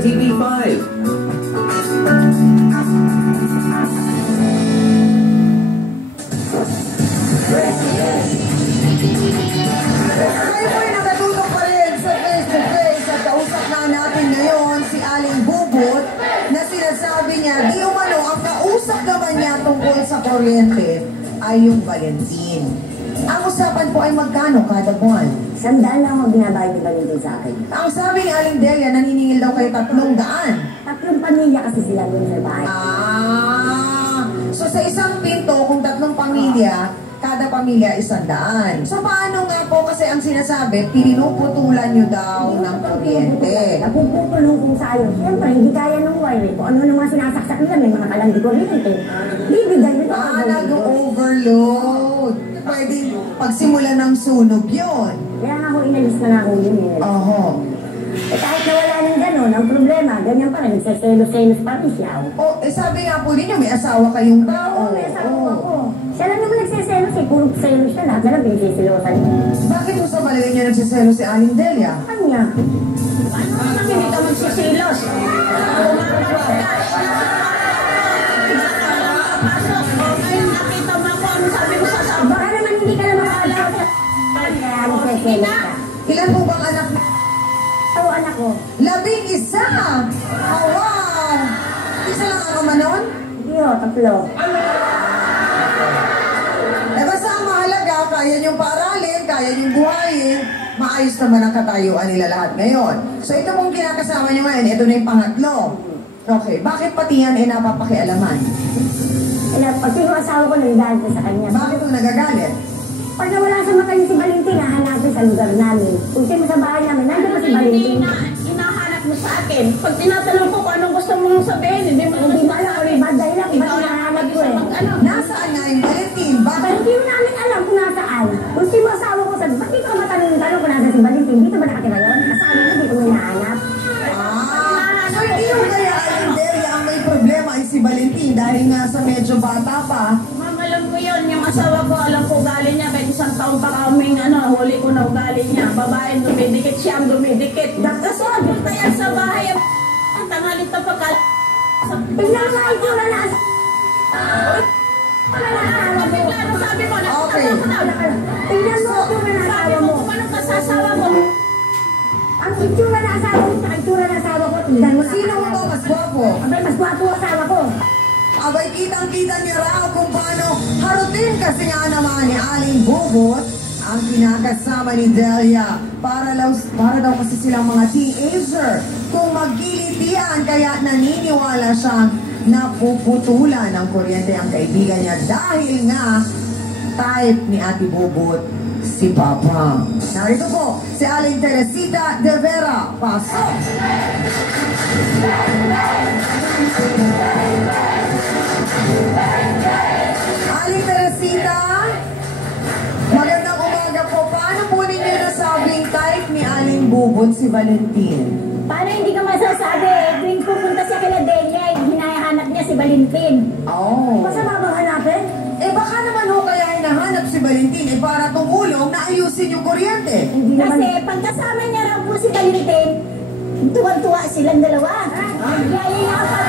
TV5. Nakatutok pa rin sa face-to-face at kausap na natin ngayon si Aling Bubot na sinasabi niya, di umano, ang kausap naman niya tungkol sa kuryente ay yung Valentin. Ang usapan po ay magkano kada buwan? 100 lang ako binabayad ni Valentin sa akin. Ang sabi ni Aling Delia, naniningil daw kayo 300. 3 pamilya kasi sila doon sa bahay. So sa isang pinto, kung 3 pamilya, kada pamilya 100. So paano nga po, kasi ang sinasabi, pinuputulan nyo daw ng kuryente. Napuputulong kung sa'yo. Siyempre, hindi kaya ng wire. Kung ano naman sinasaksak nila, may mga kalandi kuryente. Bibigay nito. Nag-overload. Pwede pagsimula ng sunog yun. Kaya nga ako inalis na nga ako yun. Oho. Kahit nawala ng gano'n, ang problema, ganyan pa rin, nagsaselos-selos pa rin siya. Sabi nga po ninyo, may asawa kayong tao. Oo, may asawa ko. Siya lang naman nagsaselos puro selos siya, lahat na lang pinagsiselosan. Bakit mo sa malayo niya nagsaselos si Aling Delia? Kanya. Ano naman hindi ka magsiselos? Nakita mo ako, ano sabi mo sa sabi? Baka naman hindi ka naman makalaw sa kaya nagsaselos ka. Ilan po bang anak mo? Anak ko. 11! Oh, wow! Isa lang ako manon? Hindi ho, 3. Basta ang mahalaga, kaya niyong paaralin, kaya niyong buhayin, maayos naman ang katayuan nila lahat ngayon. So ito pong kinakasama niyo ngayon, ito na yung pangatlo. Okay, bakit pati yan ay napapakialaman? Pag yung asawa ko nagagalit sa kanya. Bakit kung nagagalit? Pag nawala sa mata niya si Valentin, hahanapin sa lugar namin. Kung siya mo sa bahay namin, nandiyan pa si Valentin. Hinahanap mo sa akin. Pag tinatanong ko kung anong gusto mong sabihin, hindi mo Hindi mo alam kung may bad dahil lang, ba't hinahanap ko eh. Nasaan nga yung Valentin? Bakit? Hindi mo namin alam kung nasaan. Kung si mo asawa ko, sabi, ba't di ko matanong kung nasa si Valentin? Dito ba nakatira yun? Kasama mo, dito mo hinahanap. So hindi yung kaya Aling Delia ang may problema ay si Valentin dahil nga sa medyo bata pa. Ma'am, alam ko yun. Yung asawa ko, alam ko ugali niya. Kahit 1 taon pa kaming huli ko na ugali niya. Babae dumidikit, siya ang dumidikit. Kasi punta yan sa bahay. Ang tangalit na pagkal... Tingnan mo ay tura na Klaro sabi mo, Okay. tingnan mo ang tura na asawa mo. kung anong kasasawa mo. Ang itsura na asawa mo, sa itsura na asawa ko, tingnan mo. Sino mo ba mas gwapo? Abay, mas gwapo ang asawa ko. Abay, kitang-kita niya raw kung paano harutin kasi nga naman ni Aling Bubot ang kinakasama ni Delia. Para daw kasi silang mga teenager. Kung magkilitian, kaya naniniwala siyang napuputulan ng kuryente ang kaibigan niya dahil nga type ni Ate Bubot si Papa. Narito po si Aling Teresita de Vera. Pasok! Aling Teresita, magandang umaga po. Paano po ninyo nasabing type ni Aling Bubot si Valentin? Paano hindi ka masasabi? Tuwing pupunta siya kila Delia, hinahanap niya si Valentin. Oh. Masama bang hanapin? Baka naman ho kaya hinahanap si Valentin para tumulong na ayusin yung kuryente. Hindi Kasi naman. pagkasama niya raw po si Valentin, tuwang-tuwa silang dalawa. Yaya pa.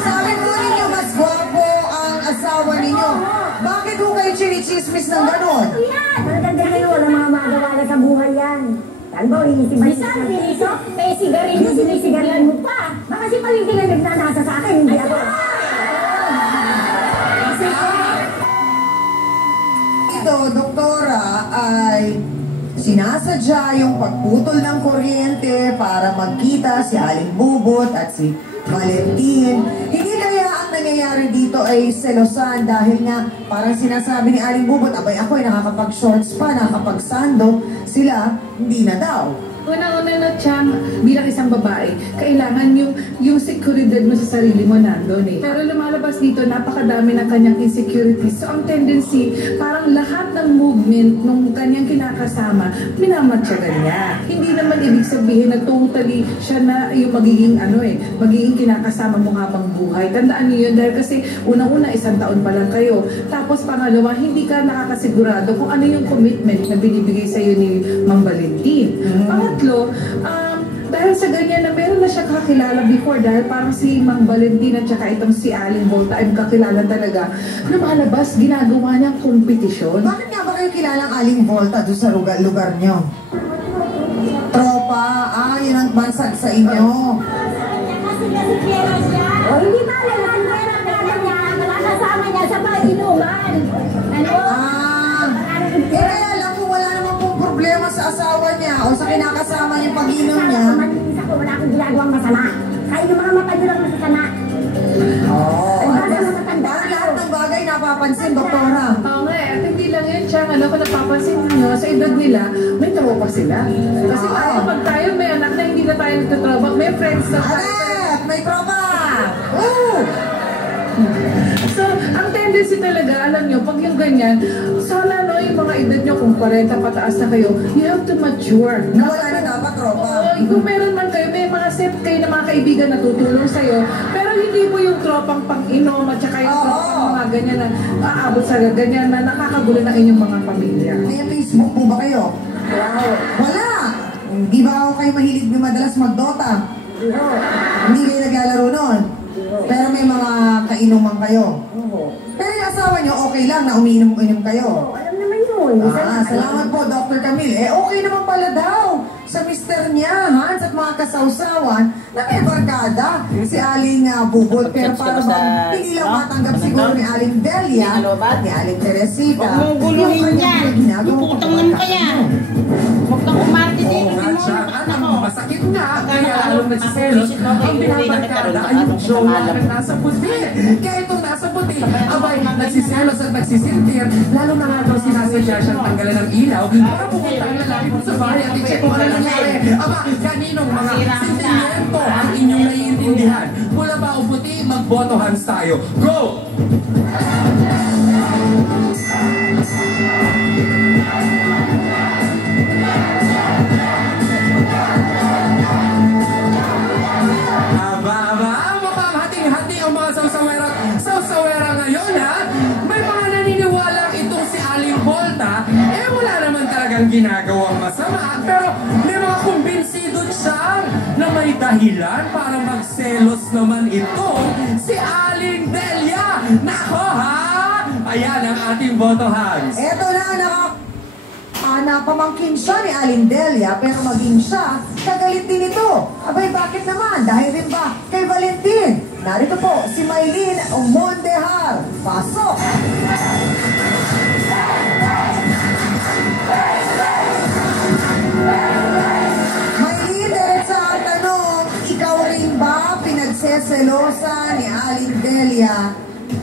Sabi po ninyo, mas gwapo ang asawa ninyo. Bakit ho kayo chinichismis ng ganon? Talagang ganyan, walang mga magawa na sa buhay yan. Saan ba, May sabi nito, may sigarilyo, sinisigarilyo mo pa. Baka si Valentin ang nagnanasa sa akin, hindi ako. Ito, doktora, ay sinasadya yung pagputol ng kuryente para magkita si Aling Bubot at si Valentin. Hindi kaya ang nangyayari dito ay selosan dahil nga parang sinasabi ni Aling Bubot, abay ako ay nakakapag-shorts pa, nakakapag-sando, sila hindi na daw. Unang-una na Chang, bilang isang babae, kailangan yung seguridad mo sa sarili mo nandun eh. Pero lumalabas dito, napakadami ng kanyang insecurities. So ang tendency, parang lahat ng movement nung kanyang kinakasama, minamatyagan niya. Hindi naman ibig sabihin na totally siya na yung magiging kinakasama mo habang buhay. Tandaan niyo yun dahil kasi unang-una, 1 taon pa lang kayo. Tapos pangalawa, hindi ka nakakasigurado kung ano yung commitment na binibigay sa iyo ni Mang Valentin. Pangatlo, dahil sa ganyan na meron na siya kakilala before, dahil parang si Mang Valentin at saka itong si Aling Volta ay kakilala talaga, lumalabas, ginagawa niyang kompetisyon. Bakit nga ba kayo kilalang Aling Volta doon sa lugar niyo? Tropa, yun ang bansag sa inyo. O hindi ba lang pera talaga niya, nakakasama niya sa mga inuman. Ano? Kaya alam mo, wala naman pong problema sa asawa niya o sa kinakasama niyang pag-inom niya. Malinis ako, wala akong ginagawang masama. Kaya yung mga mata niyo lang masasama. Parang lahat ng bagay napapansin, doktora. Oo nga at hindi lang yan, Chang. Kung napapansin nyo, sa edad nila, may tropa sila. Kasi kapag tayo may anak na hindi na tayo nagtatropa, may friends na tayo. Anak! May tropa! So, ang tendency talaga, alam nyo, pag yung ganyan, sana yung mga edad nyo, kung 40 pataas na kayo, you have to mature. Nawala na dapat tropa. Kung meron man kayo, may mga set kayo na mga kaibigan na tutulong sa'yo, pero hindi mo yung tropang pang-inom at saka yung tropang mga ganyan na aabot sa ganyan na nakakagulo ng inyong mga pamilya. May Facebook po ba kayo? Wala! Hindi ba ako kayo mahilig na madalas mag-Dota? Hindi kayo naglalaro nun? Pero may mga kainuman kayo? Pero yung asawa nyo, okay lang na umiinom-inom kayo? Alam naman yun. Salamat po, Dr. Camille. Okay naman pala daw sa mister niya, Hans, at mga kasawsawan na may barkada. Si Aling Bubot. Pero para bang hindi lang matanggap siguro ni Aling Delia at ni Aling Teresita. Huwag mong guluhin yan. Iputang naman kaya. Huwag kang umarte din. Oo nga, Chang. Masakit nga. Kaya alam na si Selos, ang binabarkada ay yung jowa na nasa puti. Kaya itong nasa puti, abay, nagsiselos at nagsisintir, lalo na nga daw sinasadya siyang tanggalan ng ilaw para pupunta ang lalaki mo sa bahay at i-check kung ano nangyari. Aba, kaninong mga sentimiento ang inyong naiintindihan? Pula ba o puti, magboto hands tayo. Go! Mukhang hating-hati ang mga sawsawera ngayon, ha? May mga naniniwalang itong si Aling Volta, wala naman talagang ginagawang masama, pero may mga kumbinsido siya na may dahilan para magselos naman ito si Aling Delia. Nako, ha? Ayan ang ating boto, Hans. Eto na pamangkin siya ni Aling Delia, pero maging siya, kagalit din ito. Abay, bakit naman? Dahil rin ba kay Valentin? Narito po si Maylene Mondehar. Pasok! Maylene, diretsa ang tanong, ikaw rin ba pinagseselosa ni Aling Delia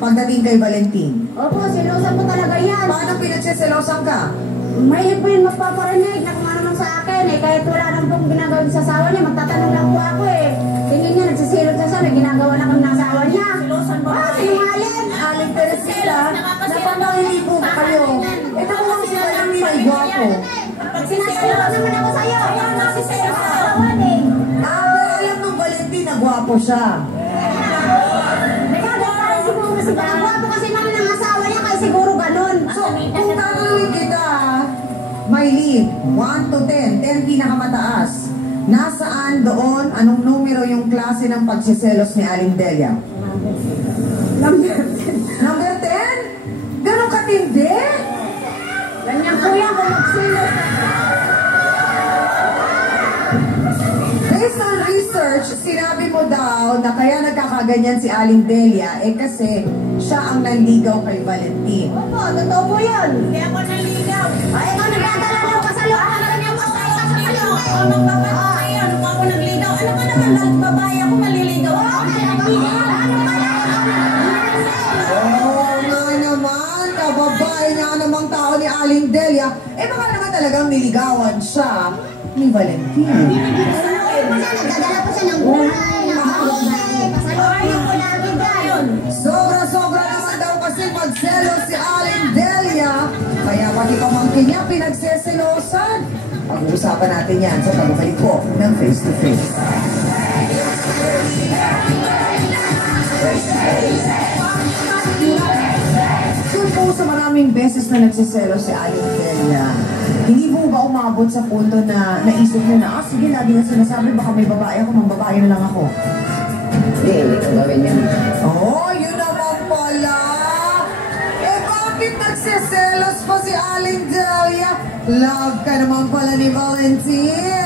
pagdating kay Valentin? Opo, sinusan ko talaga yan. Paano pinagseselosan ka? Mahilig po yung magpaparinig na kung ano man sa akin eh. Kahit wala nang pong ginagawin sa asawa niya, magtatanong lang po ako eh. Tingin niya, nagsisilot sa asawa, ginagawa na kami ng asawa niya. Sinungaling! Aling Teresita, napamahili po ba kayo? Ito po lang si Valentin ay gwapo. Sinasayaw naman ako sa'yo. Ayaw na si sa'yo sa asawan eh. Pero alam ng Valentin na gwapo siya. Nagkagawin siguro kasi gwapo kasi namin ng asawa niya, kaya siguro ganun. So, kung tatanungin kita, Maylene, 1 to 10, 10 pinakamataas. Nasaan doon, anong numero yung klase ng pagsiselos ni Aling Delia? Number 10? Ganon katindi? Ganyan po yan kung magsilos. Based on research, sinabi mo daw na kaya nagkakaganyan si Aling Delia kasi siya ang nanligaw kay Valentin. Opo, totoo po yun. Kaya ako naligaw. Ay, ikaw nagdadala ng kasaluhan. Ano ba ako nagligaw? Ano ka naman, babae ako, maliligaw ako. Oo nga naman, kababae nga namang tao ni Aling Delia. Baka naman talagang niligawan siya ni Valentin. nagdadala po siya ng gulay, ng kape, pasalubong po lagi dyan. Sobra-sobra naman daw kasi magselos si Aling Delia. Kaya pati pamangkin niya pinagseselosan. Pag-uusapan natin yan sa pagbabalik ko ng Face to Face. Kung po sa maraming beses na nagsiselos si Aling Delia, hindi po ba umabot sa punto na naisip niyo na, sige, lagi na sinasabi, baka may babae ako, mambabae na lang ako? Hindi ko gawin yun. Oh, yun naman pala. Eh, bakit nagsiselos pa si Aling Delia? Love ka naman pala ni Valentin.